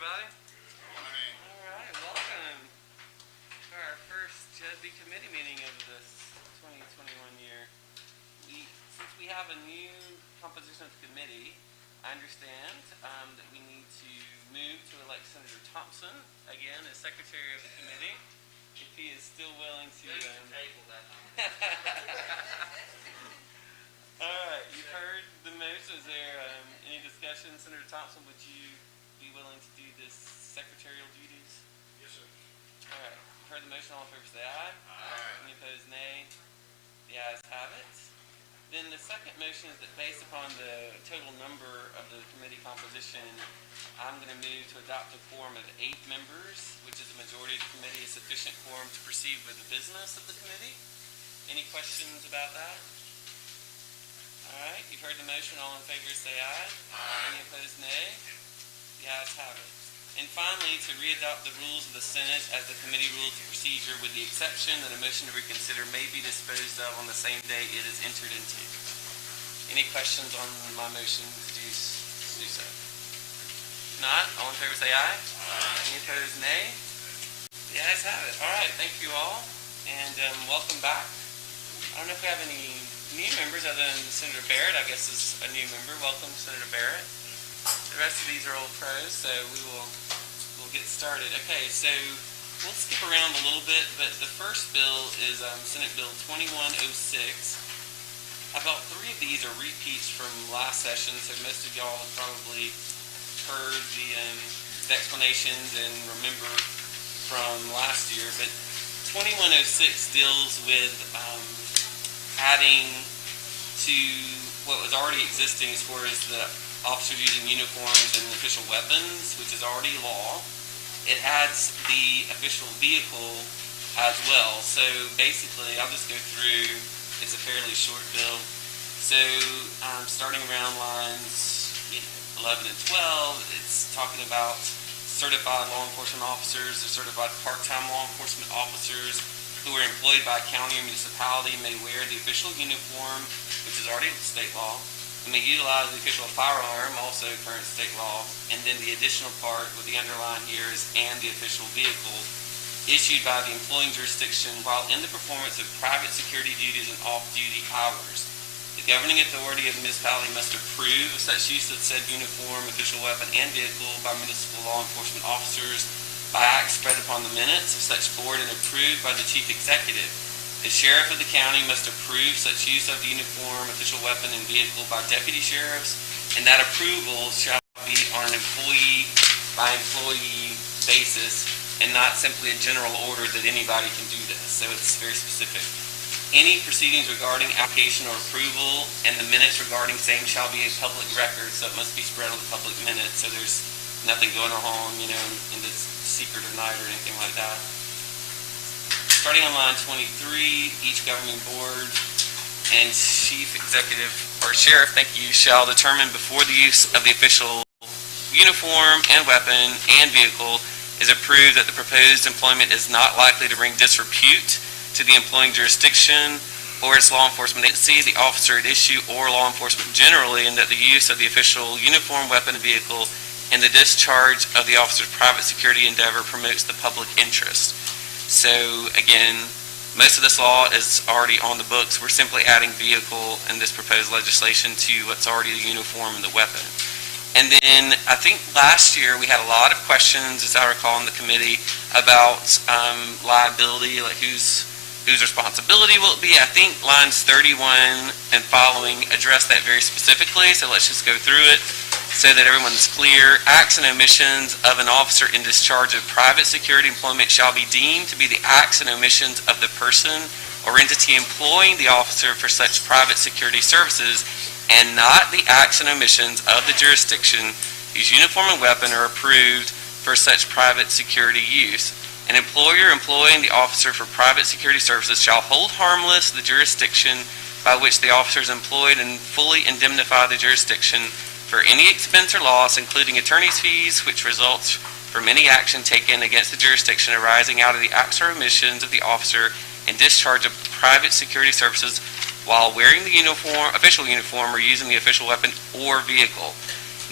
everybody. All right, welcome to our first JUDB committee meeting of this 2021 year. Since we have a new composition of the committee, I understand that we need to move to elect Senator Thompson again as secretary of the committee. If he is still willing to table that. All right, you've heard the motion. Is there any discussion? Senator Thompson, would you be willing to do this secretarial duties? Yes, sir. All right, you've heard the motion. All in favor say aye. Aye. Any opposed, nay. The ayes have it. Then the second motion is that based upon the total number of the committee composition, I'm going to move to adopt a quorum of 8 members, which is a majority of the committee, a sufficient quorum to proceed with the business of the committee. Any questions about that? All right, you've heard the motion. All in favor say aye. Aye. Any opposed, nay. The ayes have it. And finally, to re-adopt the rules of the Senate as the committee rules of procedure, with the exception that a motion to reconsider may be disposed of on the same day it is entered into. Any questions on my motion to do so? If not, all in favor say aye. Aye. Any opposed, nay. The ayes have it. All right, thank you all, and welcome back. I don't know if we have any new members other than Senator Barrett. I guess is a new member. Welcome, Senator Barrett. The rest of these are old pros, so we'll get started. Okay, so we'll skip around a little bit, but the first bill is Senate Bill 2106. About 3 of these are repeats from last session, so most of y'all have probably heard the explanations and remember from last year. But 2106 deals with adding to what was already existing as far as the officers using uniforms and official weapons, which is already law. It adds the official vehicle as well. So basically, I'll just go through. It's a fairly short bill. So starting around lines 11 and 12, it's talking about certified law enforcement officers or certified part-time law enforcement officers who are employed by a county or municipality may wear the official uniform, which is already state law, and may utilize the official firearm, also current state law. And then the additional part with the underline here is and the official vehicle issued by the employing jurisdiction while in the performance of private security duties and off-duty hours. The governing authority of the municipality must approve of such use of said uniform, official weapon, and vehicle by municipal law enforcement officers by act spread upon the minutes of such board and approved by the chief executive. The sheriff of the county must approve such use of the uniform, official weapon, and vehicle by deputy sheriffs, and that approval shall be on an employee-by-employee basis and not simply a general order that anybody can do this. So it's very specific. Any proceedings regarding application or approval and the minutes regarding same shall be a public record, so it must be spread on the public minutes, so there's nothing going on, in this secret or night or anything like that. Starting on line 23, each governing board and chief executive or sheriff, shall determine before the use of the official uniform and weapon and vehicle is approved that the proposed employment is not likely to bring disrepute to the employing jurisdiction or its law enforcement agency, the officer at issue, or law enforcement generally, and that the use of the official uniform, weapon, and vehicle in the discharge of the officer's private security endeavor promotes the public interest. So again, most of this law is already on the books. We're simply adding vehicle in this proposed legislation to what's already the uniform and the weapon. And then I think last year we had a lot of questions, as I recall, in the committee about liability, like whose responsibility will it be. I think lines 31 and following address that very specifically, so let's just go through it so that everyone's clear. Acts and omissions of an officer in discharge of private security employment shall be deemed to be the acts and omissions of the person or entity employing the officer for such private security services, and not the acts and omissions of the jurisdiction whose uniform and weapon are approved for such private security use. An employer employing the officer for private security services shall hold harmless the jurisdiction by which the officer is employed and fully indemnify the jurisdiction for any expense or loss, including attorney's fees, which results from any action taken against the jurisdiction arising out of the acts or omissions of the officer in discharge of private security services while wearing the official uniform or using the official weapon or vehicle.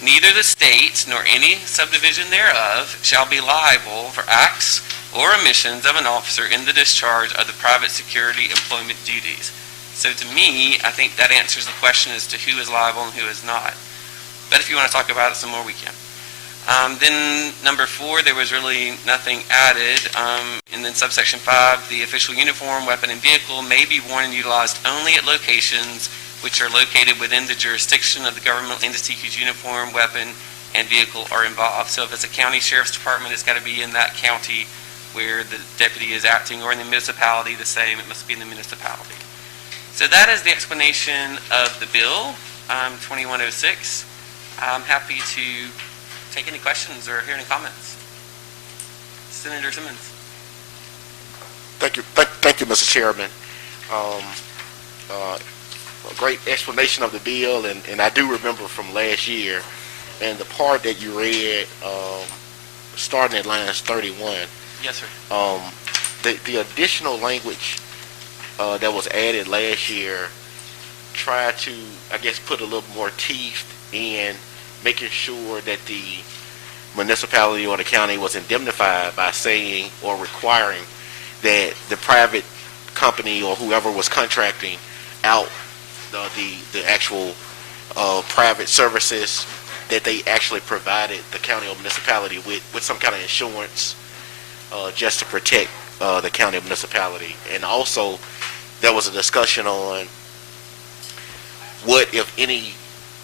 Neither the state nor any subdivision thereof shall be liable for acts or omissions of an officer in the discharge of the private security employment duties. So to me, I think that answers the question as to who is liable and who is not. But if you want to talk about it some more, we can. Then number 4, there was really nothing added. And then subsection 5, the official uniform, weapon, and vehicle may be worn and utilized only at locations which are located within the jurisdiction of the governmental entity whose uniform, weapon, and vehicle are involved. So if it's a county sheriff's department, it's got to be in that county where the deputy is acting, or in the municipality, the same, it must be in the municipality. So that is the explanation of the bill, 2106. I'm happy to take any questions or hear any comments. Senator Simmons. Thank you, Mr. Chairman. A great explanation of the bill, and I do remember from last year, and the part that you read, starting at lines 31. Yes, sir. The additional language that was added last year tried to, I guess, put a little more teeth in making sure that the municipality or the county was indemnified by saying or requiring that the private company or whoever was contracting out the actual private services, that they actually provided the county or municipality with some kind of insurance just to protect the county or municipality. And also there was a discussion on what, if any,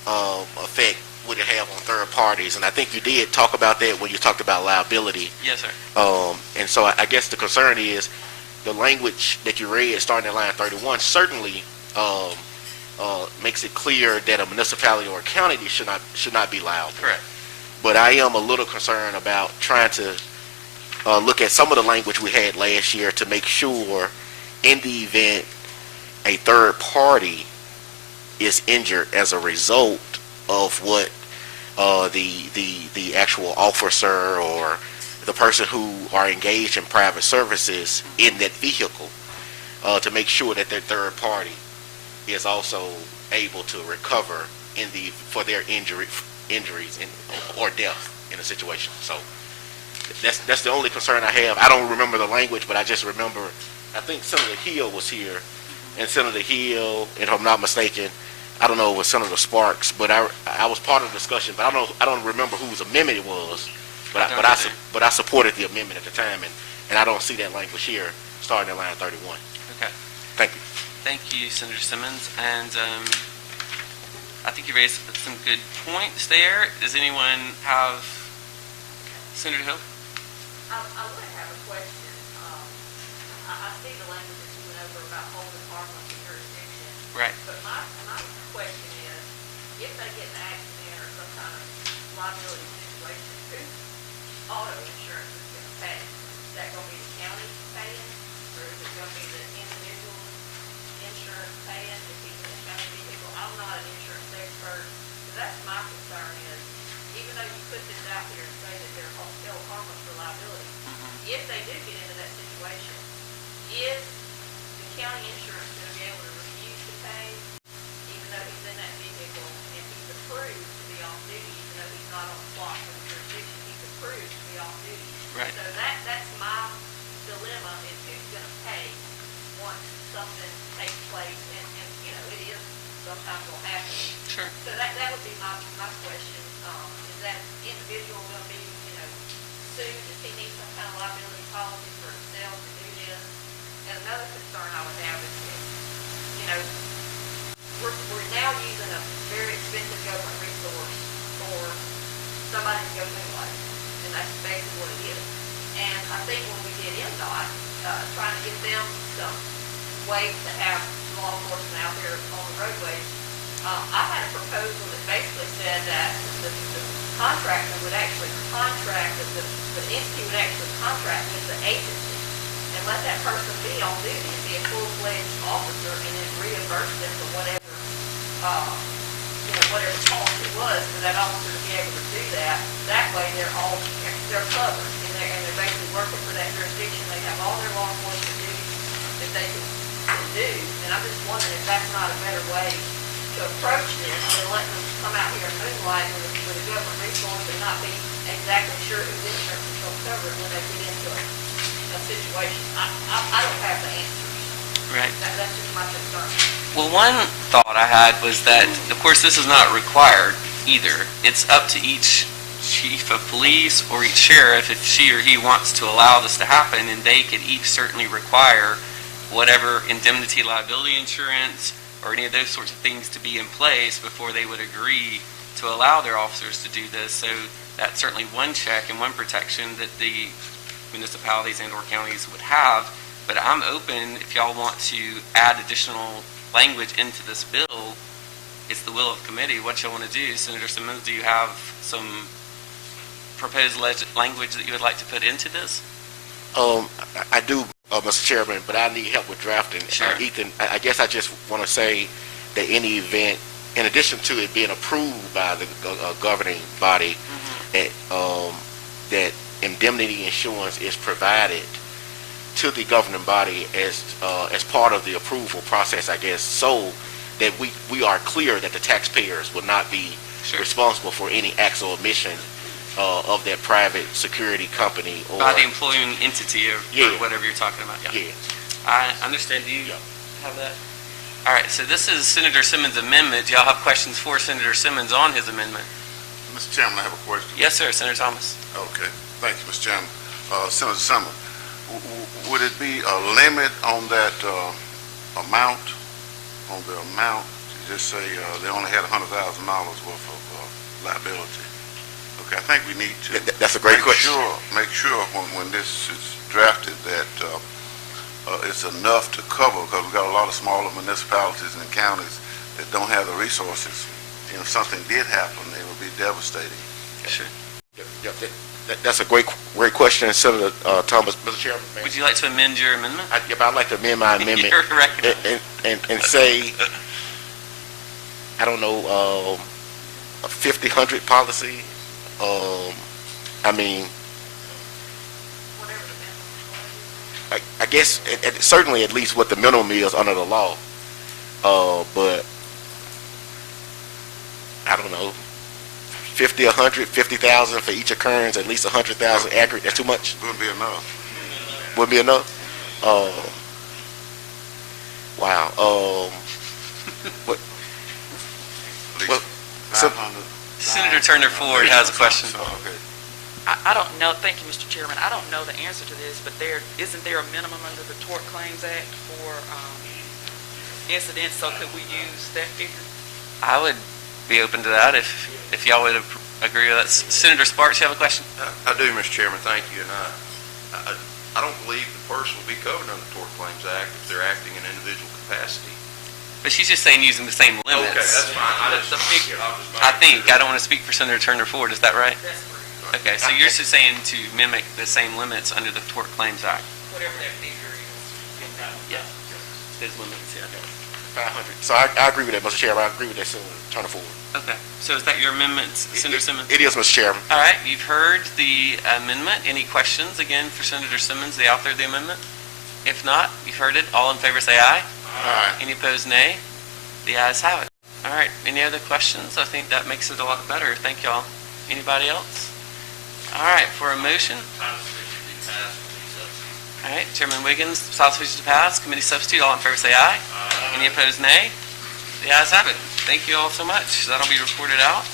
effect would it have on third parties, and I think you did talk about that when you talked about liability. Yes, sir. And so I guess the concern is the language that you read starting at line 31 certainly makes it clear that a municipality or a county should not be liable. Correct. But I am a little concerned about trying to look at some of the language we had last year to make sure in the event a third party is injured as a result of what the actual officer or the person who are engaged in private services in that vehicle, to make sure that their third party is also able to recover for their injuries or death in a situation. So that's the only concern I have. I don't remember the language, but I just remember, I think Senator Hill was here, and Senator Hill, if I'm not mistaken, I don't know if it was Senator Sparks, but I was part of the discussion, but I don't remember whose amendment it was, but I supported the amendment at the time, and I don't see that language here starting at line 31. Okay. Thank you. Thank you, Senator Simmons. And I think you raised some good points there. Does anyone have Senator Hill? I would have a question. I see the language that you went over about holding harmless jurisdiction. Right. But my question is, if they get in an accident or some kind of liability situation, whose auto insurance is going to pay? Is that going to be the county paying, or is it going to be the individual insurance paying if he's in a county vehicle? I'm not an insurance expert, so that's my concern is, even though you put this out here and say that they're held harmless for liability, if they do get into that situation, is the county insurance going to be able to refuse to pay, even though he's in that vehicle and he's approved to be on duty, even though he's not on the clock for the jurisdiction, he's approved to be on duty? Right. So that's my dilemma, is who's going to pay once something takes place, and you know, it is sometimes will happen. Sure. So that would be my question. Is that individual going to be, sued if he needs some kind of liability policy for himself to do this? And another concern I would have is, we're now using a very expensive government resource for somebody to go moonlight, and that's basically what it is. And I think when we did MDOT, trying to get them some ways to have law enforcement out there on the roadways, I had a proposal that basically said that the contractor would actually contract, the entity would actually contract with the agency and let that person be on duty and be a full-fledged officer, and then reimburse them for whatever whatever cost it was for that officer to be able to do that. That way they're covered, and they're basically working for that jurisdiction. They have all their law enforcement duties that they can do, and I'm just wondering if that's not a better way to approach this than letting them come out here and moonlight with a government resource and not be exactly sure whose insurance is going to cover it when they get into a situation. I don't have the answers. Right. That's just my concern. Well, one thought I had was that, of course, this is not required either. It's up to each chief of police or each sheriff if she or he wants to allow this to happen, and they could each certainly require whatever indemnity liability insurance or any of those sorts of things to be in place before they would agree to allow their officers to do this. So that's certainly one check and one protection that the municipalities and or counties would have. But I'm open if y'all want to add additional language into this bill. It's the will of the committee. What y'all want to do. Senator Simmons, do you have some proposed language that you would like to put into this? I do, Mr. Chairman, but I need help with drafting. Sure. Ethan, I guess I just want to say that any event, in addition to it being approved by the governing body, that indemnity insurance is provided to the governing body as part of the approval process, I guess, so that we are clear that the taxpayers will not be responsible for any acts or omission of that private security company or by the employing entity or whatever you're talking about. Yeah. I understand. Do you have that? All right. So this is Senator Simmons' amendment. Do y'all have questions for Senator Simmons on his amendment? Mr. Chairman, I have a question. Yes, sir. Senator Thomas. Okay. Thank you, Mr. Chairman. Senator Simmons, would it be a limit on that amount? On the amount, to just say they only had $100,000 worth of liability? Okay, I think we need to. That's a great question. Make sure when this is drafted that it's enough to cover, because we've got a lot of smaller municipalities and counties that don't have the resources. And if something did happen, it would be devastating. Sure. That's a great question, Senator Thomas. Mr. Chairman, would you like to amend your amendment? I'd like to amend my amendment You're correct. and say, I don't know, a 50-100 policy. I mean, I guess certainly at least what the minimum is under the law. But I don't know, 50, 100, 50,000 for each occurrence, at least 100,000 aggregate. That's too much. Wouldn't be enough. Wouldn't be enough. Wow. What? At least Well, 500. Senator Turner Ford has a question. Okay. I don't know, thank you, Mr. Chairman. I don't know the answer to this, but isn't there a minimum under the Tort Claims Act for incidents, so could we use that figure? I would be open to that if y'all would agree with that. Senator Sparks, you have a question? I do, Mr. Chairman, thank you. And I don't believe the person will be covered under the Tort Claims Act if they're acting in individual capacity. But she's just saying using the same limits. Okay, that's fine. The figure, I think. I don't want to speak for Senator Turner Ford. Is that right? That's correct. Okay, so you're just saying to mimic the same limits under the Tort Claims Act. Whatever that figure is. Yeah. Those limits, yeah. 500. So I agree with that, Mr. Chairman. I agree with that, Senator Turner Ford. Okay, so is that your amendment, Senator Simmons? It is, Mr. Chairman. All right, you've heard the amendment. Any questions, again, for Senator Simmons, the author of the amendment? If not, you've heard it. All in favor say aye. Aye. Any opposed, nay. The ayes have it. All right, any other questions? I think that makes it a lot better. Thank y'all. Anybody else? All right, for a motion. All right, Chairman Wiggins, South Sufficient to pass. Committee substitute, all in favor say aye. Any opposed, nay. The ayes have it. Thank you all so much. That'll be reported out.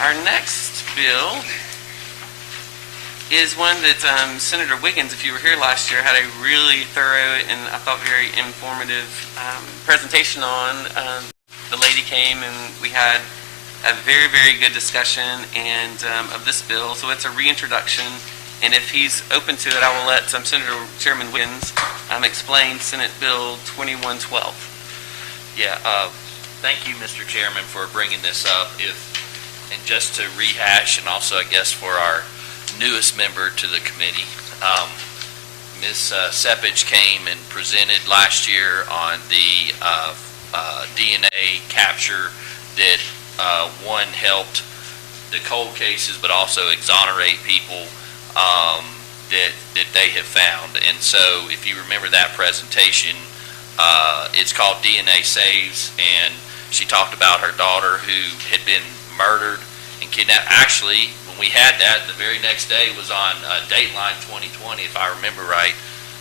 Our next bill is one that Senator Wiggins, if you were here last year, had a really thorough and I thought very informative presentation on. The lady came and we had a very, very good discussion and of this bill. So it's a reintroduction, and if he's open to it, I will let Senator Chairman Wiggins explain Senate Bill 2112. Yeah, thank you, Mr. Chairman, for bringing this up. And just to rehash, and also I guess for our newest member to the committee, Ms. Sepich came and presented last year on the DNA capture that one helped the cold cases, but also exonerate people that they have found. And so, if you remember that presentation, it's called DNA Saves, and she talked about her daughter who had been murdered, actually, when we had that, the very next day was on Dateline 2020, if I remember right,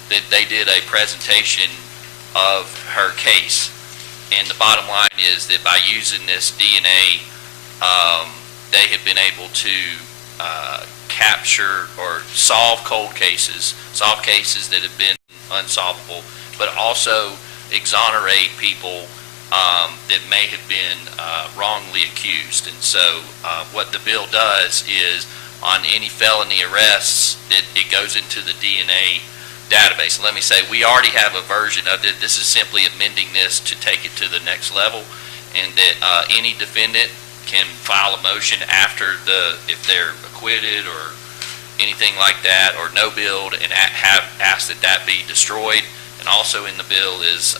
that they did a presentation of her case. And the bottom line is that by using this DNA, they have been able to capture or solve cold cases, solve cases that have been unsolvable, but also exonerate people that may have been wrongly accused. And so what the bill does is on any felony arrests, it goes into the DNA database. And let me say, we already have a version of it. This is simply amending this to take it to the next level, and that any defendant can file a motion after if they're acquitted or anything like that, or no billed, and have asked that be destroyed. And also in the bill is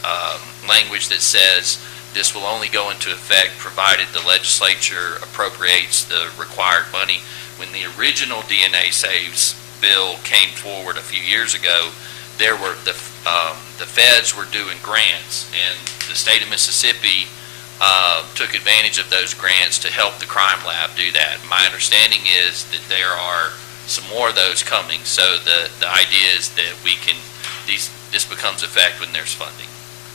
language that says this will only go into effect provided the legislature appropriates the required money. When the original DNA Saves bill came forward a few years ago, there were the feds were doing grants, and the state of Mississippi took advantage of those grants to help the crime lab do that. My understanding is that there are some more of those coming. So the idea is that this becomes effect when there's funding.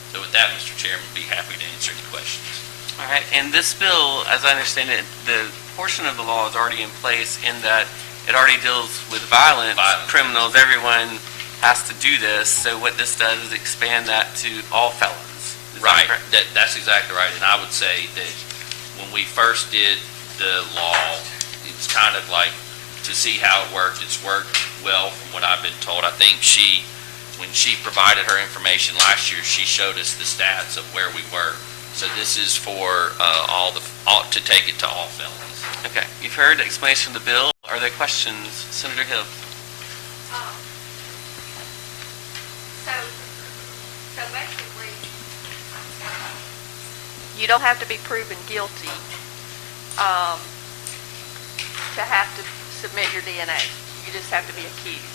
So with that, Mr. Chairman, I'd be happy to answer any questions. All right, and this bill, as I understand it, the portion of the law is already in place in that it already deals with violent criminals. Everyone has to do this. So what this does is expand that to all felons. Is Right, that correct? that's exactly right. And I would say that when we first did the law, it was kind of like to see how it worked. It's worked well from what I've been told. I think when she provided her information last year, she showed us the stats of where we were. So this is for to take it to all felons. Okay, you've heard the explanation of the bill. Are there questions? Senator Hill. So basically, you don't have to be proven guilty to have to submit your DNA. You just have to be accused.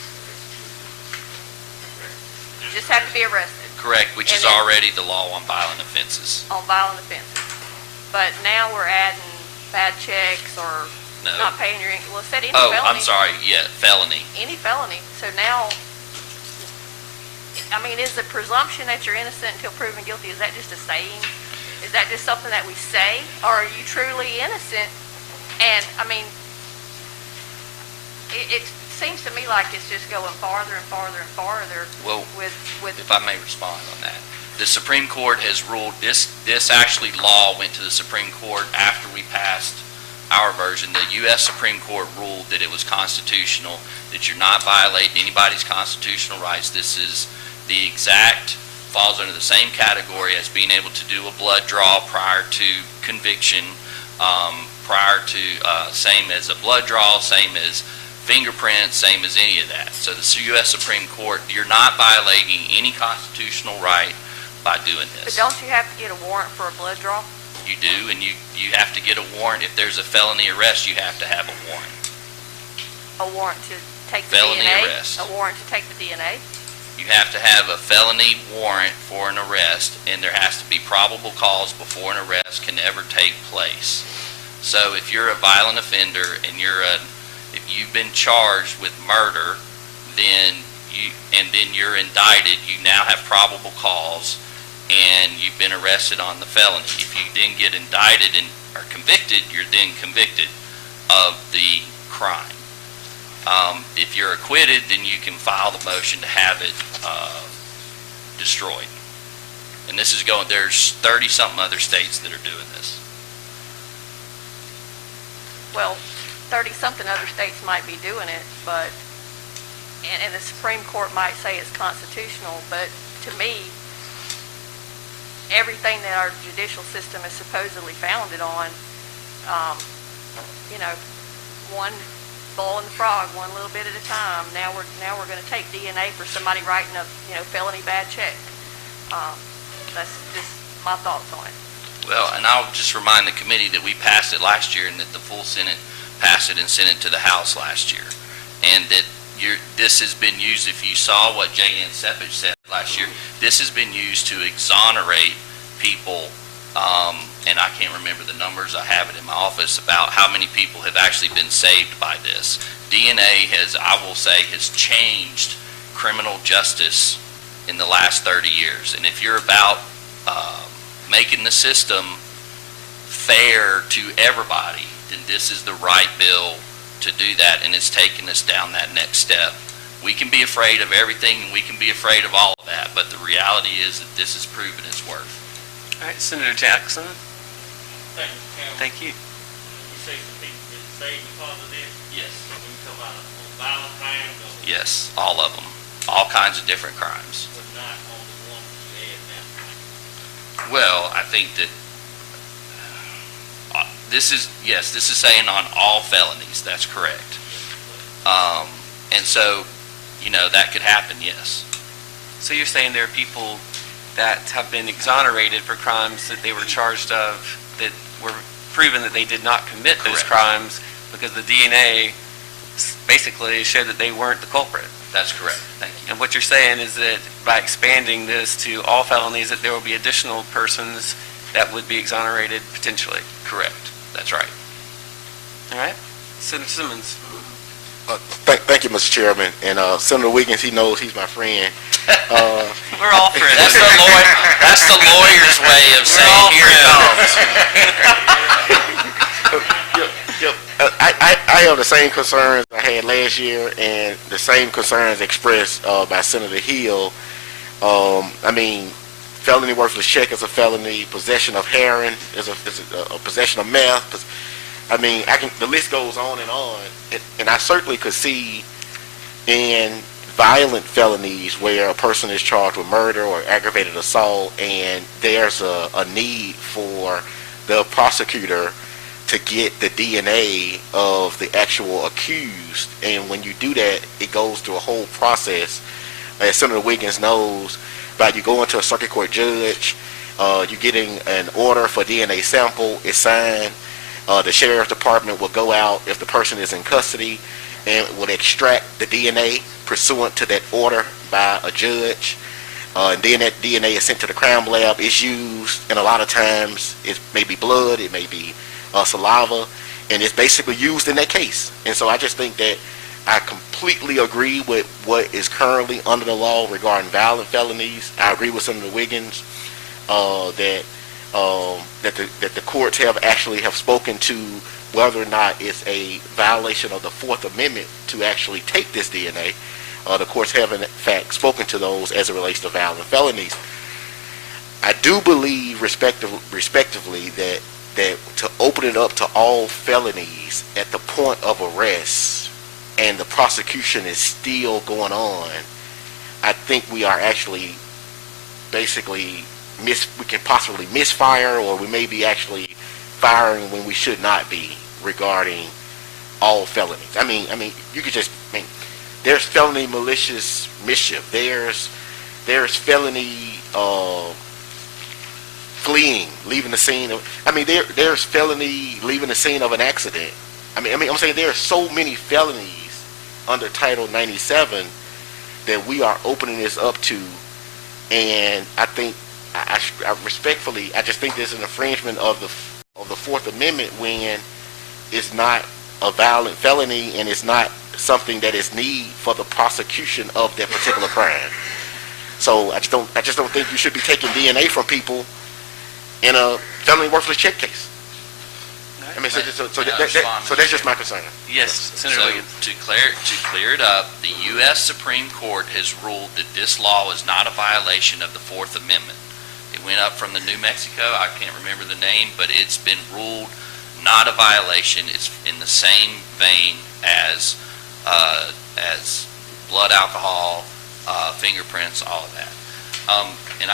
You just have to be arrested Correct, which And is then- already the law on violent offenses. on violent offenses. But now we're adding bad checks or No. not paying your, well, it said any Oh, felony. I'm sorry, yeah, felony. Any felony. So now, I mean, is the presumption that you're innocent until proven guilty, is that just a saying? Is that just something that we say? Or are you truly innocent? And, I mean, it seems to me like it's just going farther and farther and farther Well, with, if I may respond on that. The Supreme Court has ruled, this actually law went to the Supreme Court after we passed our version. The U.S. Supreme Court ruled that it was constitutional, that you're not violating anybody's constitutional rights. This is the exact, falls under the same category as being able to do a blood draw prior to conviction, same as a blood draw, same as fingerprints, same as any of that. So the U.S. Supreme Court, you're not violating any constitutional right by doing but this. don't you have to get a warrant for a blood draw? You do, and you have to get a warrant. If there's a felony arrest, you have to have a warrant. A warrant to take the Felony DNA? arrest. A warrant to take the DNA? You have to have a felony warrant for an arrest, and there has to be probable cause before an arrest can ever take place. So if you're a violent offender and if you've been charged with murder, then you're indicted, you now have probable cause, and you've been arrested on the felony. If you then get indicted and are convicted, you're then convicted of the crime. If you're acquitted, then you can file the motion to have it destroyed. And this is there's 30-something other states that are doing this. Well, 30-something other states might be doing it, but, and the Supreme Court might say it's constitutional, but to me, everything that our judicial system is supposedly founded on, one boiling the frog, one little bit at a time. Now we're going to take DNA for somebody writing a, felony bad check. That's just my thoughts on it. Well, and I'll just remind the committee that we passed it last year and that the full Senate passed it and sent it to the House last year. And that this has been used, if you saw what J.N. Seppage said last year, this has been used to exonerate people and I can't remember the numbers, I have it in my office, about how many people have actually been saved by this. DNA has, I will say, has changed criminal justice in the last 30 years. And if you're about making the system fair to everybody, then this is the right bill to do that, and it's taking us down that next step. We can be afraid of everything, and we can be afraid of all of that, but the reality is that this has proven its worth. All right, Senator Jackson. Thank you, Chairman. Thank you. You say some people been saved because of this? Yes. When you talk about violent crimes or Yes, all of them. All kinds of different crimes. but not on the ones you add now? Well, I think that this is saying on all felonies, that's correct. And so, that could happen, yes. So you're saying there are people that have been exonerated for crimes that they were charged of, that were proven that they did not commit those Correct. crimes because the DNA basically showed that they weren't the culprit. That's correct, thank you. And what you're saying is that by expanding this to all felonies, that there will be additional persons that would be exonerated potentially. Correct, that's right. All right? Senator Simmons. Thank you, Mr. Chairman. And Senator Wiggins, he knows he's my friend. We're all friends. That's the lawyer's way of saying here it comes. I have the same concerns I had last year and the same concerns expressed by Senator Hill. Felony worthless check is a felony. Possession of heroin is a possession of meth. The list goes on, and I certainly could see in violent felonies where a person is charged with murder or aggravated assault, and there's a need for the prosecutor to get the DNA of the actual accused. And when you do that, it goes through a whole process. As Senator Wiggins knows, you go into a circuit court judge, you're getting an order for DNA sample, it's signed. The sheriff's department will go out if the person is in custody and will extract the DNA pursuant to that order by a judge. And then that DNA is sent to the crime lab. It's used, and a lot of times it may be blood, it may be saliva, and it's basically used in that case. And so I just think that I completely agree with what is currently under the law regarding violent felonies. I agree with Senator Wiggins that the courts have spoken to whether or not it's a violation of the Fourth Amendment to actually take this DNA. The courts have in fact spoken to those as it relates to violent felonies. I do believe respectively that to open it up to all felonies at the point of arrest and the prosecution is still going on, I think we are actually basically we can possibly misfire, or we may be actually firing when we should not be regarding all felonies. You could there's felony malicious mischief. There's felony fleeing, leaving the scene of. There's felony leaving the scene of an accident. I'm saying there are so many felonies under Title 97 that we are opening this up to, and I think I respectfully, I just think there's an infringement of the Fourth Amendment when it's not a violent felony and it's not something that is need for the prosecution of that particular crime. So I just don't think you should be taking DNA from people in a felony worthless check case. So that's just my concern. Yes, Senator So Wiggins. to clear it up, the U.S. Supreme Court has ruled that this law is not a violation of the Fourth Amendment. It went up from the New Mexico, I can't remember the name, but it's been ruled not a violation. It's in the same vein as blood alcohol, fingerprints, all of that. And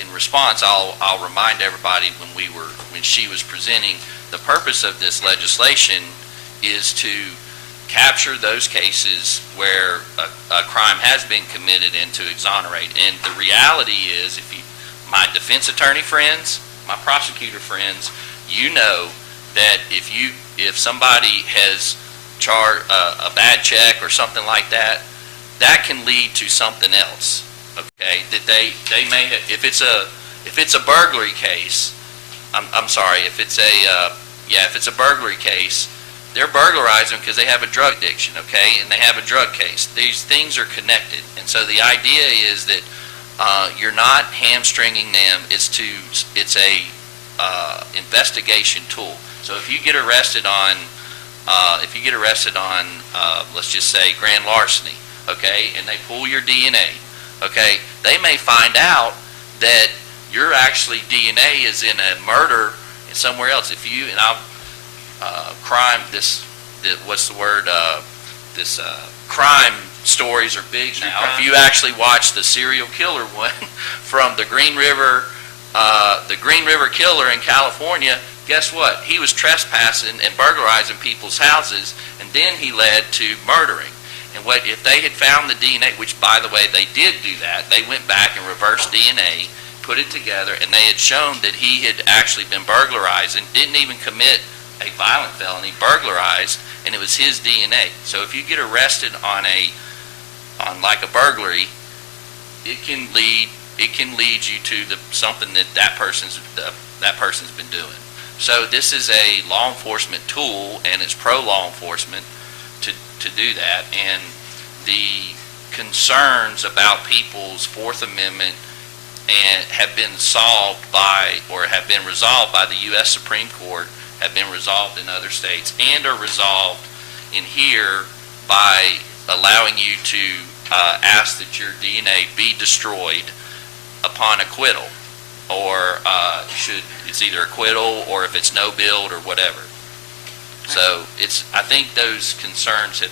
in response, I'll remind everybody when she was presenting, the purpose of this legislation is to capture those cases where a crime has been committed and to exonerate. And the reality is, my defense attorney friends, my prosecutor friends, you know that if somebody has charged a bad check or something like that, that can lead to something else. Okay, that they may have, if it's if it's a burglary case, I'm sorry, if it's a burglary case, they're burglarizing because they have a drug addiction, okay, and they have a drug case. These things are connected, and so the idea is that you're not hamstringing them. It's a investigation tool. So if you get arrested on, let's just say grand larceny, okay, and they pull your DNA, okay, they may find out that your actually DNA is in a murder somewhere else. If you, and I'll, crime stories are big now. If you actually watch the serial killer one from the Green River Killer in California, guess what? He was trespassing and burglarizing people's houses, and then he led to murdering. And what if they had found the DNA, which by the way they did do that, they went back and reversed DNA, put it together, and they had shown that he had actually been burglarizing, didn't even commit a violent felony, burglarized, and it was his DNA. So if you get arrested on like a burglary, it can lead you to something that person's been doing. So this is a law enforcement tool, and it's pro law enforcement to do that. And the concerns about people's Fourth Amendment and have been solved by, or have been resolved by the U.S. Supreme Court, have been resolved in other states, and are resolved in here by allowing you to ask that your DNA be destroyed upon acquittal, or it's either acquittal or if it's no build or whatever. So I think those concerns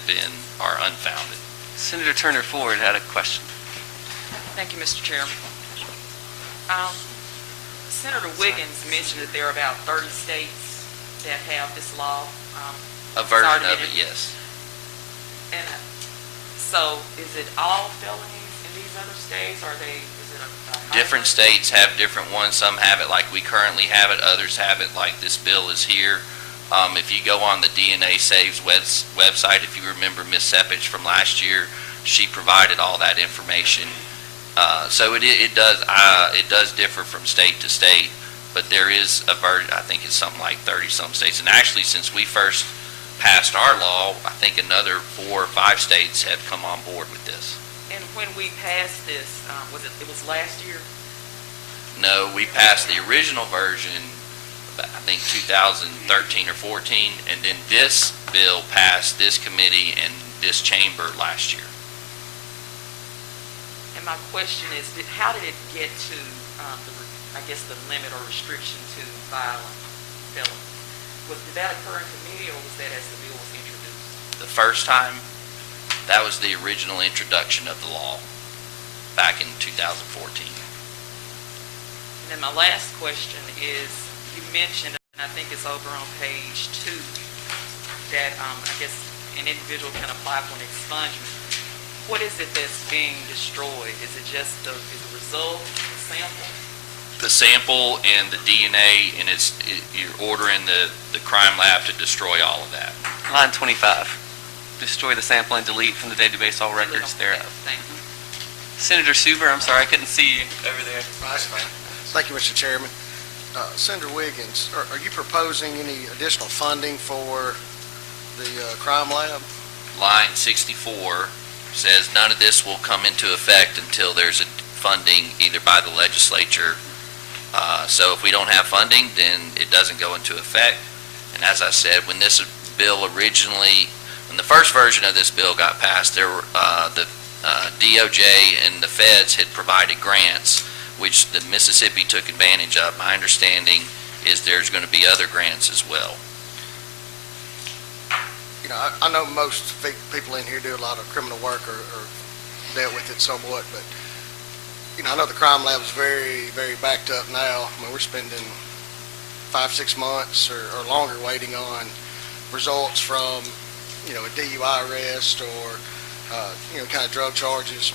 are unfounded. Senator Turner Ford had a question. Thank you, Mr. Chairman. Senator Wiggins mentioned that there are about 30 states that have this law. A version of it, yes. And so, is it all felonies in these other states, or is it a Different states have different ones. Some have it like we currently have it. Others have it like this bill is here. If you go on the DNA Saves website, if you remember Ms. Sepich from last year, she provided all that information. So it does differ from state to state, but there is a version. I think it's something like 30-some states. And actually, since we first passed our law, I think another 4 or 5 states have come on board with this. And when we passed this, it was last year? No, we passed the original version, I think 2013 or 14, and then this bill passed this committee and this chamber last year. And my question is, how did it get to, the limit or restriction to violent felonies? Did that occur in committee, or was that as the bill was introduced? The first time, that was the original introduction of the law back in 2014. And then my last question is, you mentioned, and I think it's over on page 2, that an individual can apply for an expungement. What is it that's being destroyed? Is it just the result, the sample? The sample and the DNA, and you're ordering the crime lab to destroy all of that. Line 25. Destroy the sample and delete from the database all records thereof. Thank you. Senator Suber, I'm sorry, I couldn't see you over there. That's fine. Thank you, Mr. Chairman. Senator Wiggins, are you proposing any additional funding for the crime lab? Line 64 says none of this will come into effect until there's a funding either by the legislature. So if we don't have funding, then it doesn't go into effect. And as I said, when the first version of this bill got passed, there were the DOJ and the feds had provided grants, which the Mississippi took advantage of. My understanding is there's going to be other grants as well. You know, I know most people in here do a lot of criminal work or dealt with it somewhat, but you know, I know the crime lab is very, very backed up now. I mean, we're spending 5-6 months or longer waiting on results from, you know, a DUI arrest or, kind of drug charges.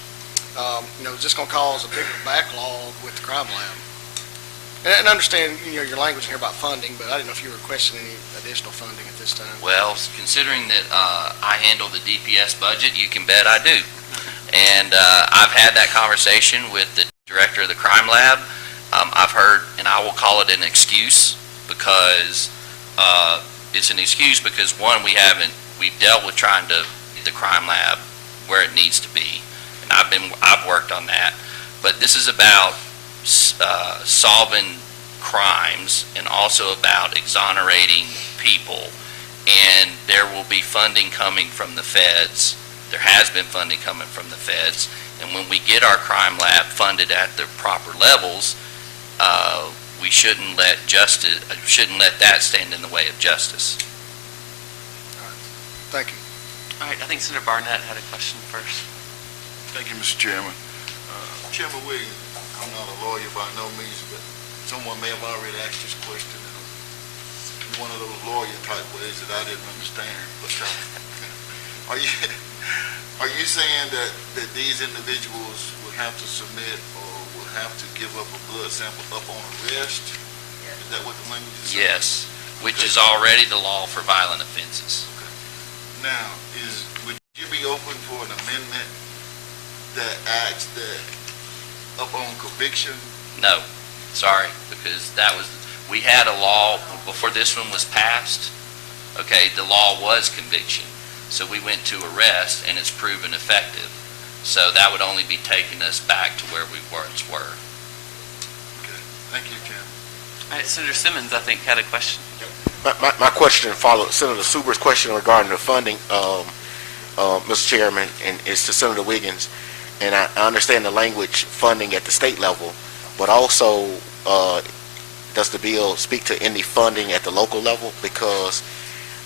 It's just going to cause a bigger backlog with the crime lab. And I understand, your language here about funding, but I didn't know if you were requesting any additional funding at this time. Well, considering that I handle the DPS budget, you can bet I do. And I've had that conversation with the director of the crime lab, I've heard, and I will call it an excuse, because it's an excuse because, one, we've dealt with trying to get the crime lab where it needs to be, and I've worked on that. But this is about solving crimes and also about exonerating people, and there will be funding coming from the feds. There has been funding coming from the feds, and when we get our crime lab funded at the proper levels, we shouldn't let that stand in the way of justice. Thank you. All right, I think Senator Barnett had a question first. Thank you, Mr. Chairman. Chairman Williams, I'm not a lawyer by no means, but someone may have already asked this question in one of those lawyer type ways that I didn't understand. But are you saying that these individuals would have to submit or would have to give up a blood sample up on arrest? Yes. Is that what the language is saying? Yes, which is already the law for violent offenses. Now, would you be open for an amendment that acts that up on conviction? No, sorry, because we had a law before this one was passed. Okay, the law was conviction. So we went to arrest, and it's proven effective. So that would only be taking us back to where we once were. Okay, thank you, Chairman. All right, Senator Simmons, I think, had a question. My question followed Senator Suber's question regarding the funding, Mr. Chairman, and it's to Senator Wiggins. And I understand the language funding at the state level, but also does the bill speak to any funding at the local level? Because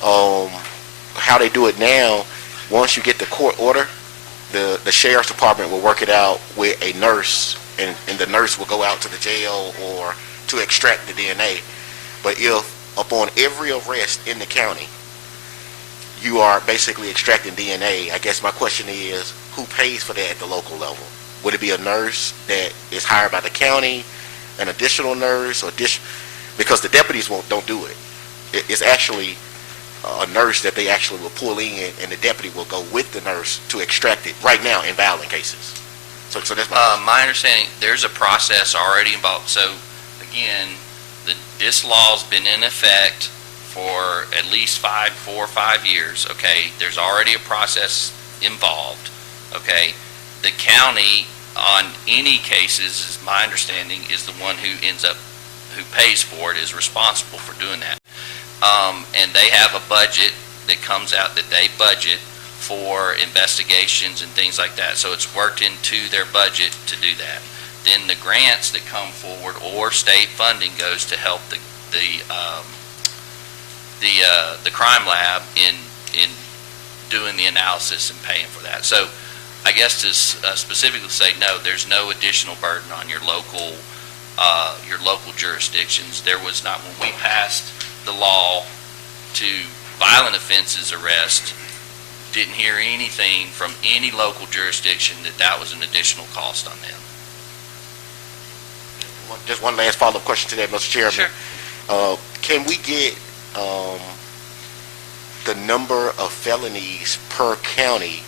how they do it now, once you get the court order, the sheriff's department will work it out with a nurse, and the nurse will go out to the jail or to extract the DNA. But if upon every arrest in the county, you are basically extracting DNA, I guess my question is, who pays for that at the local level? Would it be a nurse that is hired by the county, an additional nurse, or because the deputies don't do it. It's actually a nurse that they actually will pull in, and the deputy will go with the nurse to extract it right now in violent cases. So that's My understanding, there's a process already involved. So again, this law's been in effect for at least 4 or 5 years. Okay, there's already a process involved. Okay, the county on any cases, is my understanding, is the one who pays for it, is responsible for doing that. And they have a budget that comes out that they budget for investigations and things like that. So it's worked into their budget to do that. Then the grants that come forward or state funding goes to help the crime lab in doing the analysis and paying for that. So I guess to specifically say, no, there's no additional burden on your local jurisdictions. There was not, when we passed the law to violent offenses arrest, didn't hear anything from any local jurisdiction that was an additional cost on them. Just one last follow-up question to that, Mr. Chairman. Sure. Can we get the number of felonies per county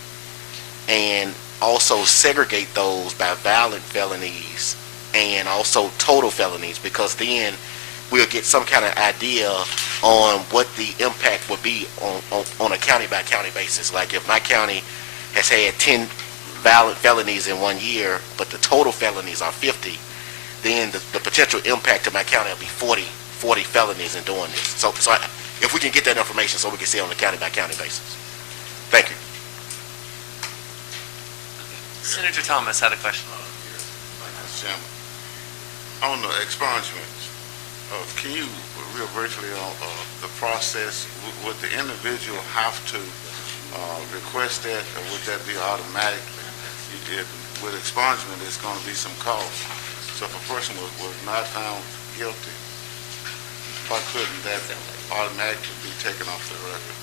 and also segregate those by violent felonies and also total felonies? Because then we'll get some kind of idea on what the impact would be on a county-by-county basis. Like if my county has had 10 violent felonies in 1 year, but the total felonies are 50, then the potential impact to my county will be 40 felonies in doing this. So if we can get that information so we can see it on a county-by-county basis. Thank you. Senator Thomas had a question. Mr. Chairman, on the expungements, can you real briefly on the process, would the individual have to request that, or would that be automatic? With expungement, there's going to be some cost. So if a person was not found guilty, why couldn't that automatically be taken off the record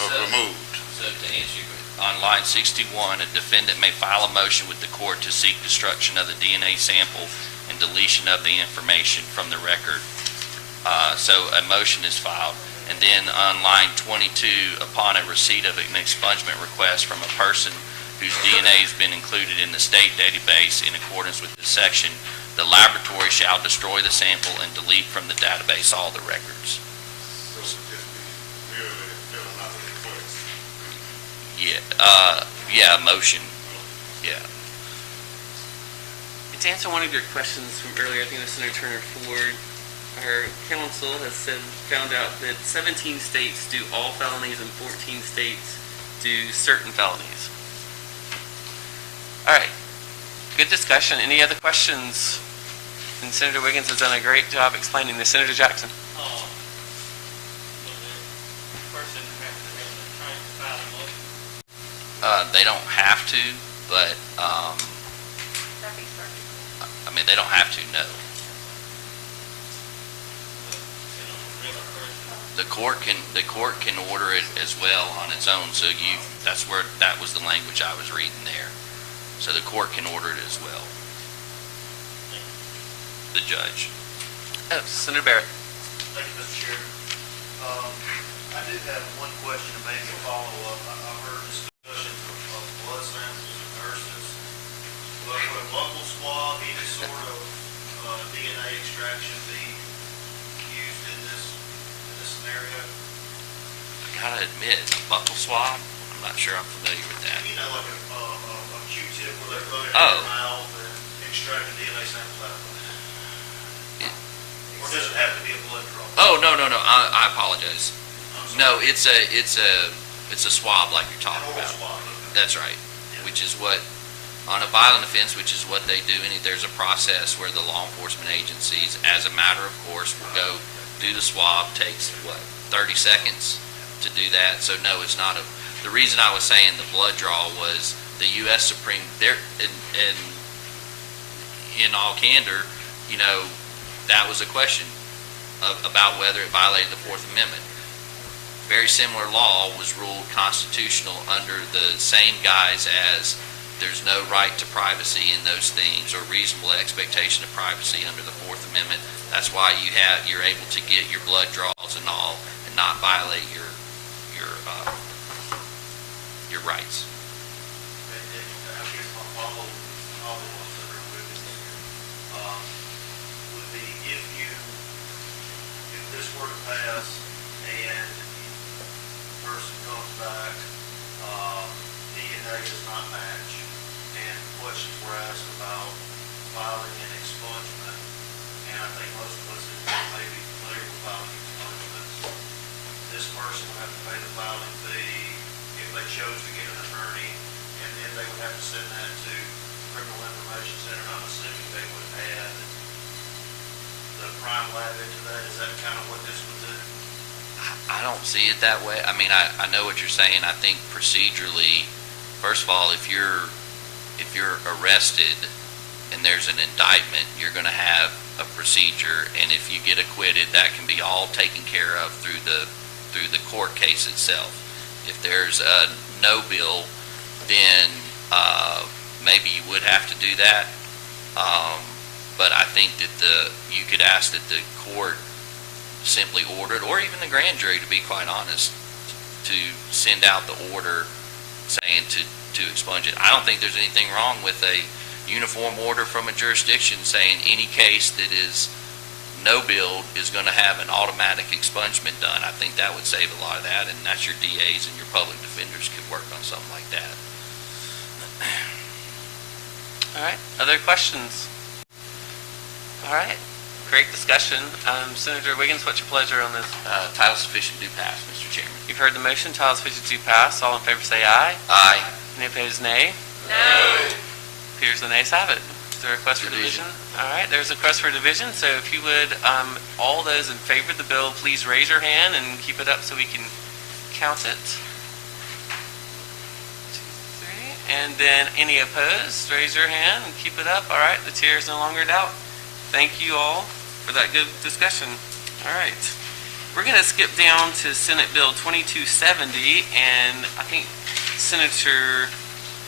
or removed? So to answer your question, on line 61, a defendant may file a motion with the court to seek destruction of the DNA sample and deletion of the information from the record. So a motion is filed. And then on line 22, upon a receipt of an expungement request from a person whose DNA has been included in the state database in accordance with this section, The laboratory shall destroy the sample and delete from the database all the records. So it would just be merely filling out a request. Yeah, motion, yeah. To answer one of your questions from earlier, I think it was Senator Turner Ford, our council has found out that 17 states do all felonies and 14 states do certain felonies. All right, good discussion. Any other questions? And Senator Wiggins has done a great job explaining this. Senator Jackson. Will the person have to have an attorney to file a motion? They don't have to, but, That'd be perfect. I mean, they don't have to, no. Real person? The court can order it as well on its own, so that was the language I was reading there. So the court can order it as well. The judge. Oh, Senator Barrett. Thank you, Mr. Chair. I did have one question and maybe a follow-up. I've heard discussions of blood samples and nurses. But would a buccal swab, any sort of DNA extraction be used in this scenario? I gotta admit, a buccal swab, I'm not sure I'm familiar with that. You know, like a Q-tip where they put it in Oh. your mouth and extract a DNA sample out of it? Or does it have to be a blood draw? Oh, no, I apologize. I'm sorry. No, it's a swab like you're An talking oral about. swab, okay. That's right, which is what, on a violent offense, which is what they do, there's a process where the law enforcement agencies, as a matter of course, will go do the swab, takes, 30 seconds to do that. So no, it's not the reason I was saying the blood draw was the U.S. Supreme, in all candor, that was a question about whether it violated the Fourth Amendment. Very similar law was ruled constitutional under the same guise as there's no right to privacy in those things or reasonable expectation of privacy under the Fourth Amendment. That's why you're able to get your blood draws and all and not violate your rights. And I guess my follow-on Senator Wiggins, would be if this were to pass and the person comes back, DNA does not match, and questions were asked about filing and expungement, and I think most of us may be familiar with filing expungements, this person would have to pay the filing fee if they chose to get an attorney, and then they would have to send that to Criminal Information Center. I'm assuming they would add the crime lab into that. Is that kind of what this would do? I don't see it that way. I mean, I know what you're saying. I think procedurally, first of all, if you're arrested and there's an indictment, you're going to have a procedure, and if you get acquitted, that can be all taken care of through the court case itself. If there's a no bill, then maybe you would have to do that. But I think that you could ask that the court simply order it, or even the grand jury, to be quite honest, to send out the order saying to expunge it. I don't think there's anything wrong with a uniform order from a jurisdiction saying any case that is no bill is going to have an automatic expungement done. I think that would save a lot of that, and that's your DAs and your public defenders could work on something like that. All right, other questions? All right, great discussion. Senator Wiggins, what's your pleasure on this? Title sufficient do pass, Mr. Chairman. You've heard the motion. Title sufficient to pass. All in favor say aye. Aye. Any opposed, nay? No. Appears the nays have it. Is there a request for division? All right, there's a request for division, so if you would, all those in favor of the bill, please raise your hand and keep it up so we can count it. 2, 3, and then any opposed, raise your hand and keep it up. All right, the chair is no longer in doubt. Thank you all for that good discussion. All right, we're going to skip down to Senate Bill 2270, and I think Senator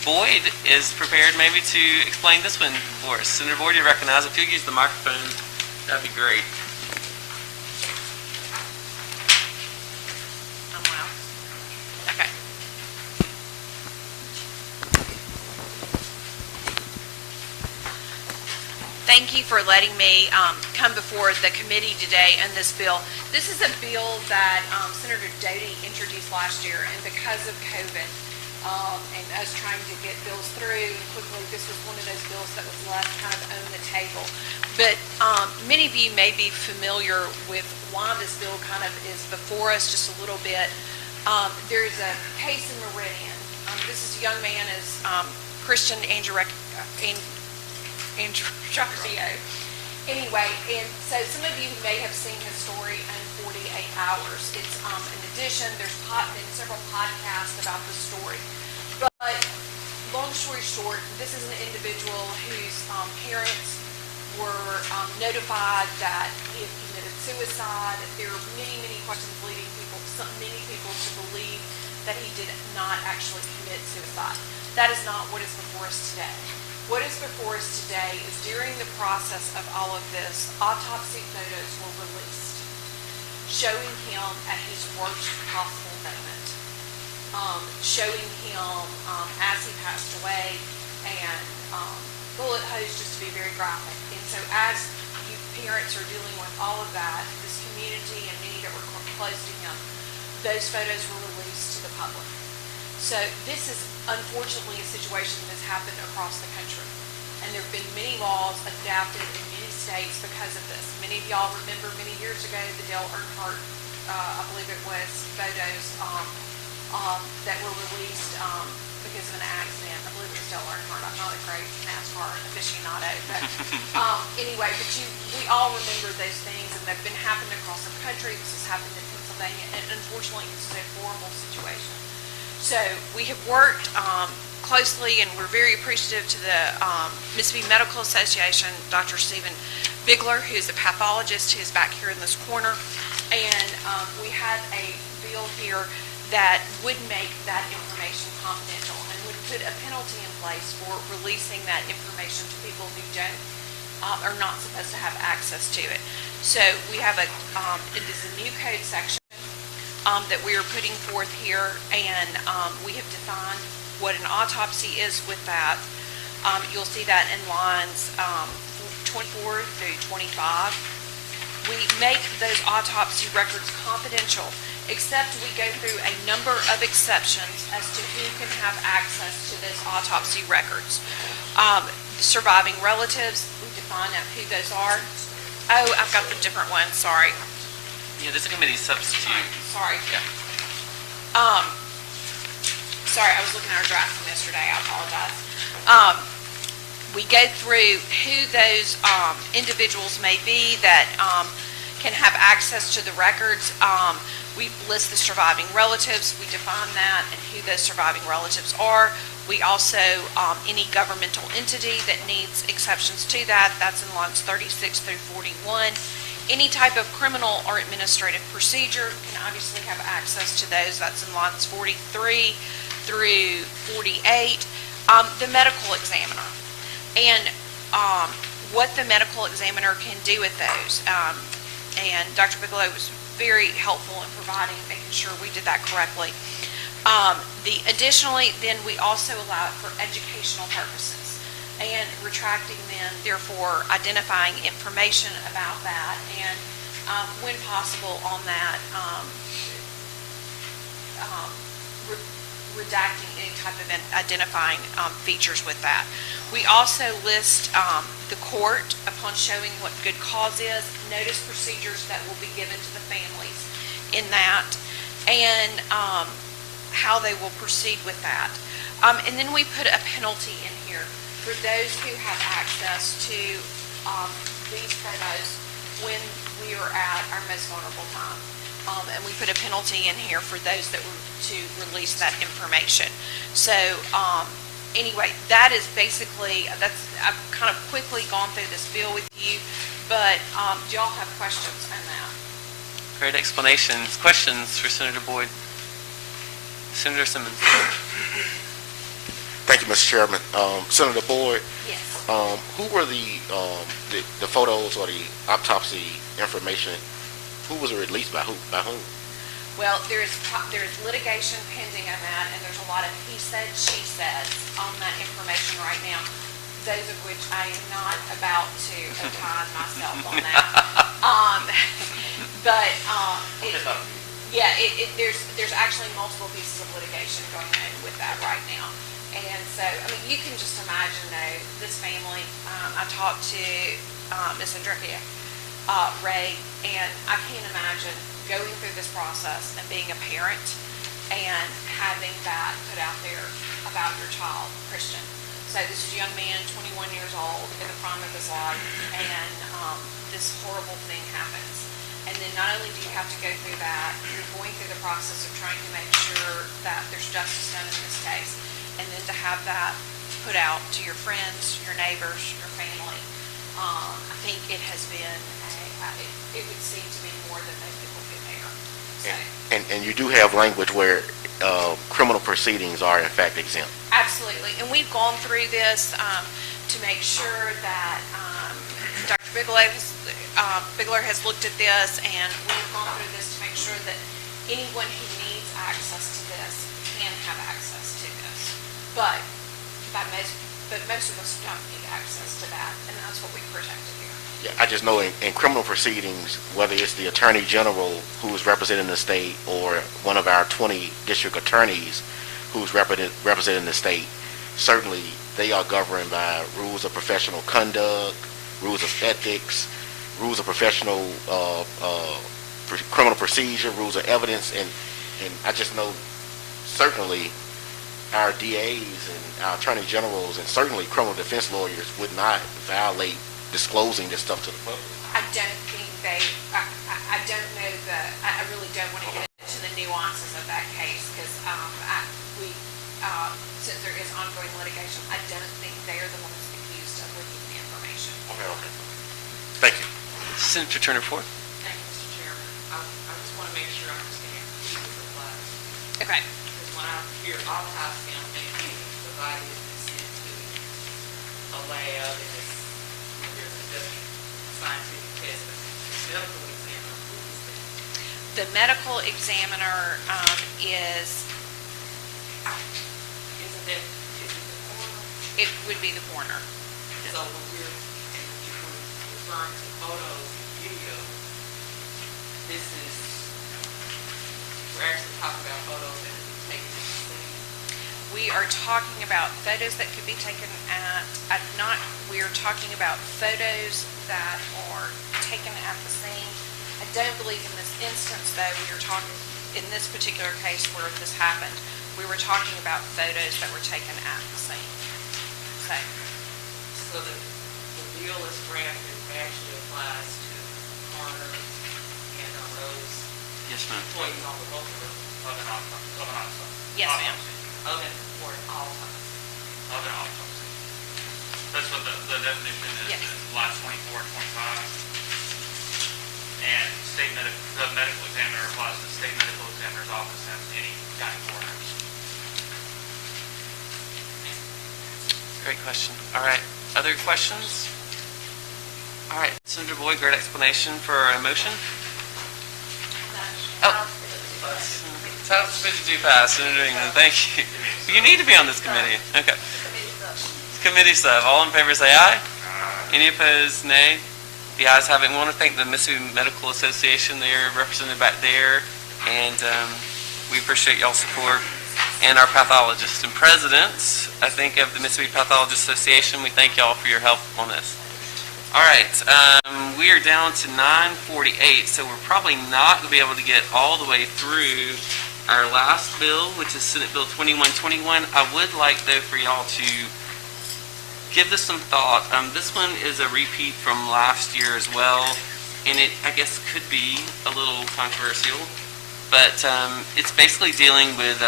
Boyd is prepared maybe to explain this one for us. Senator Boyd, you recognize. If you'll use the microphone, that'd be great. I'm well. Okay. Thank you for letting me come before the committee today on this bill. This is a bill that Senator Doty introduced last year, and because of COVID and us trying to get bills through quickly, this was one of those bills that was left kind of on the table. But many of you may be familiar with why this bill kind of is before us just a little bit. There's a case in Meridian. This is a young man, is Christian Angelriccio. Anyway, and so some of you may have seen his story in 48 Hours. It's in addition, there's been several podcasts about the story. But long story short, this is an individual whose parents were notified that he had committed suicide. There are many, many questions leading many people to believe that he did not actually commit suicide. That is not what is before us today. What is before us today is during the process of all of this, autopsy photos were released showing him at his worst possible moment, showing him as he passed away, and bullet holes, just to be very graphic. And so as you parents are dealing with all of that, this community and many that were close to him, those photos were released to the public. So this is unfortunately a situation that has happened across the country. And there have been many laws adapted in many states because of this. Many of y'all remember many years ago the Dale Earnhardt, I believe it was, photos that were released because of an accident. I believe it was Dale Earnhardt. I'm not a great NASCAR aficionado, but anyway, we all remember those things, and they've been happening across the country. This has happened in Pennsylvania, and unfortunately, this is a horrible situation. So we have worked closely, and we're very appreciative to the Mississippi Medical Association, Dr. Stephen Bigler, who's a pathologist, who's back here in this corner. And we had a bill here that would make that information confidential and would put a penalty in place for releasing that information to people who are not supposed to have access to it. So we have it is a new code section that we are putting forth here, and we have defined what an autopsy is with that. You'll see that in lines 24 through 25. We make those autopsy records confidential, except we go through a number of exceptions as to who can have access to those autopsy records. Surviving relatives, we define out who those are. Oh, I've got the different ones, sorry. Yeah, this is a committee substitute. Sorry. Yeah. Sorry, I was looking at our draft from yesterday. I apologize. We go through who those individuals may be that can have access to the records. We list the surviving relatives. We define that and who those surviving relatives are. We also, any governmental entity that needs exceptions to that, that's in lines 36 through 41. Any type of criminal or administrative procedure can obviously have access to those. That's in lines 43 through 48. The medical examiner and what the medical examiner can do with those. And Dr. Bigelow was very helpful in providing, making sure we did that correctly. Additionally, then we also allow it for educational purposes and retracting then, therefore identifying information about that, and when possible on that, redacting any type of identifying features with that. We also list the court, upon showing what good cause is, notice procedures that will be given to the families in that, and how they will proceed with that. And then we put a penalty in here for those who have access to these photos when we are at our most vulnerable time. And we put a penalty in here for those that were to release that information. So anyway, that is basically, I've kind of quickly gone through this bill with you, but do y'all have questions on that? Great explanations. Questions for Senator Boyd? Senator Simmons. Thank you, Mr. Chairman. Senator Boyd, Yes. who were the photos or the autopsy information? Who was it released by? By whom? Well, there's litigation pending on that, and there's a lot of he said, she said on that information right now. those of which I am not about to opine myself on that. But, there's actually multiple pieces of litigation going on with that right now. And so, I mean, you can just imagine, though, this family, I talked to Ms. Andrea, Ray, and I can't imagine going through this process and being a parent and having that put out there about your child, Christian. So this is a young man, 21 years old, in the prime of his life, and this horrible thing happens. And then not only do you have to go through that, you're going through the process of trying to make sure that there's justice done in this case. And then to have that put out to your friends, your neighbors, your family, I think it has been, it would seem to be more than most people could bear. So. And you do have language where criminal proceedings are in fact exempt. Absolutely. And we've gone through this to make sure that Dr. Bigler has looked at this, and we've gone through this to make sure that anyone who needs access to this can have access to this. But most of us don't need access to that, and that's what we protected here. Yeah, I just know in criminal proceedings, whether it's the Attorney General who's representing the state or one of our 20 district attorneys who's representing the state, certainly they are governed by rules of professional conduct, rules of ethics, rules of professional criminal procedure, rules of evidence, and I just know certainly our DAs and our Attorney Generals and certainly criminal defense lawyers would not violate disclosing this stuff to the public. I don't think I don't know I really don't want to get into the nuances of that case because since there is ongoing litigation, I don't think they are the ones accused of leaking the information. Okay. Thank you. Senator Turner Ford. Thank you, Mr. Chairman. I just want to make sure I understand who this applies to. Okay. Because when I hear autopsy, I'm thinking the body has been sent to a lab and there's a scientific test. The medical examiner, who is that? The medical examiner is, Isn't it the coroner? it would be the coroner. So when you're referring to photos and video, we're actually talking about photos that have been taken at the scene. We are talking about photos that could be taken we are talking about photos that are taken at the scene. I don't believe in this instance, though, we are talking, in this particular case where this happened, we were talking about photos that were taken at the scene. So the deal is drafted actually applies to coroners and those Yes, ma'am. employees on the local Of an autopsy. Yes, ma'am. of an for an autopsy. Of an autopsy. That's what the definition is, Yes. is line 24 and 25. And the medical examiner applies to the state medical examiner's office and any county coroners. Great question. All right. Other questions? All right. Senator Boyd, great explanation for a motion. Oh. House 52 passed, Senator England. Thank you. You need to be on this committee. Okay. Committee stuff. All in favor say aye. Any opposed, nay. The ayes have it. We want to thank the Mississippi Medical Association. They're represented back there, and we appreciate y'all's support. And our pathologists and presidents, I think, of the Mississippi Pathologist Association. We thank y'all for your help on this. All right, we are down to 9:48, so we're probably not going to be able to get all the way through our last bill, which is Senate Bill 2121. I would like, though, for y'all to give this some thought. This one is a repeat from last year as well, and it, I guess, could be a little controversial, but it's basically dealing with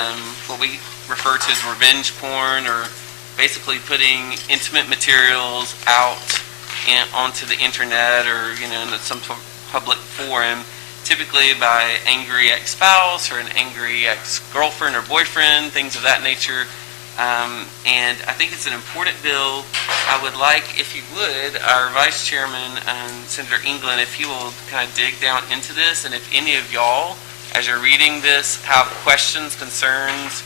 what we refer to as revenge porn, or basically putting intimate materials out onto the internet or in some public forum, typically by angry ex-spouse or an angry ex-girlfriend or boyfriend, things of that nature. And I think it's an important bill. I would like, if you would, our Vice Chairman, Senator England, if he will kind of dig down into this, and if any of y'all, as you're reading this, have questions, concerns,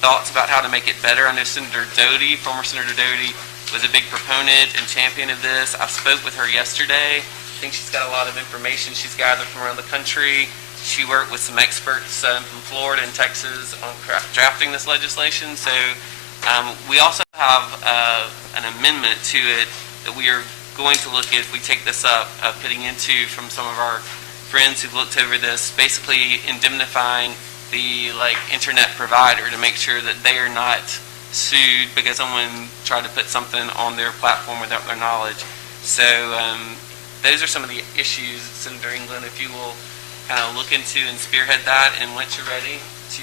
thoughts about how to make it better. I know Senator Doty, former Senator Doty, was a big proponent and champion of this. I spoke with her yesterday. I think she's got a lot of information she's gathered from around the country. She worked with some experts from Florida and Texas on drafting this legislation. So we also have an amendment to it that we are going to look at if we take this up, putting into from some of our friends who've looked over this, basically indemnifying the internet provider to make sure that they are not sued because someone tried to put something on their platform without their knowledge. So those are some of the issues, Senator England, if you will kind of look into and spearhead that, and once you're ready to,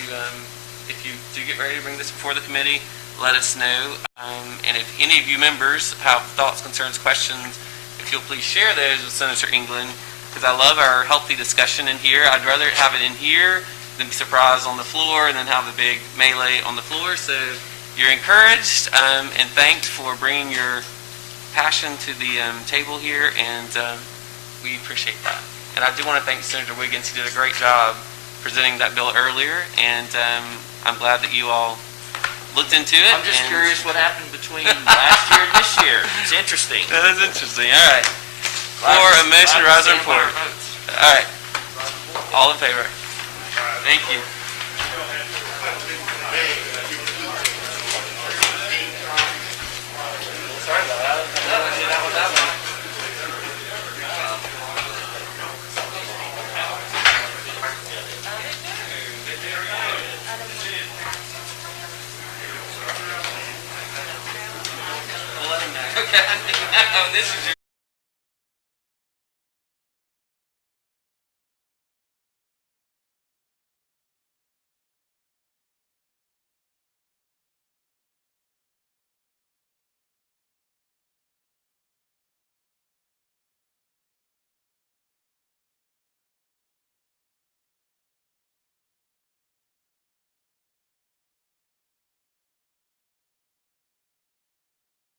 if you do get ready to bring this before the committee, let us know. And if any of you members have thoughts, concerns, questions, if you'll please share those with Senator England, because I love our healthy discussion in here. I'd rather have it in here than be surprised on the floor and then have a big melee on the floor. So you're encouraged and thanked for bringing your passion to the table here, and we appreciate that. And I do want to thank Senator Wiggins. He did a great job presenting that bill earlier, and I'm glad that you all looked into it. I'm just curious what happened between last year and this year. It's interesting. That is interesting. All right. For a motion, rise and report. All right. All in favor? Thank you. Sorry about that. I did that with that one. We'll let him know. Okay. This is your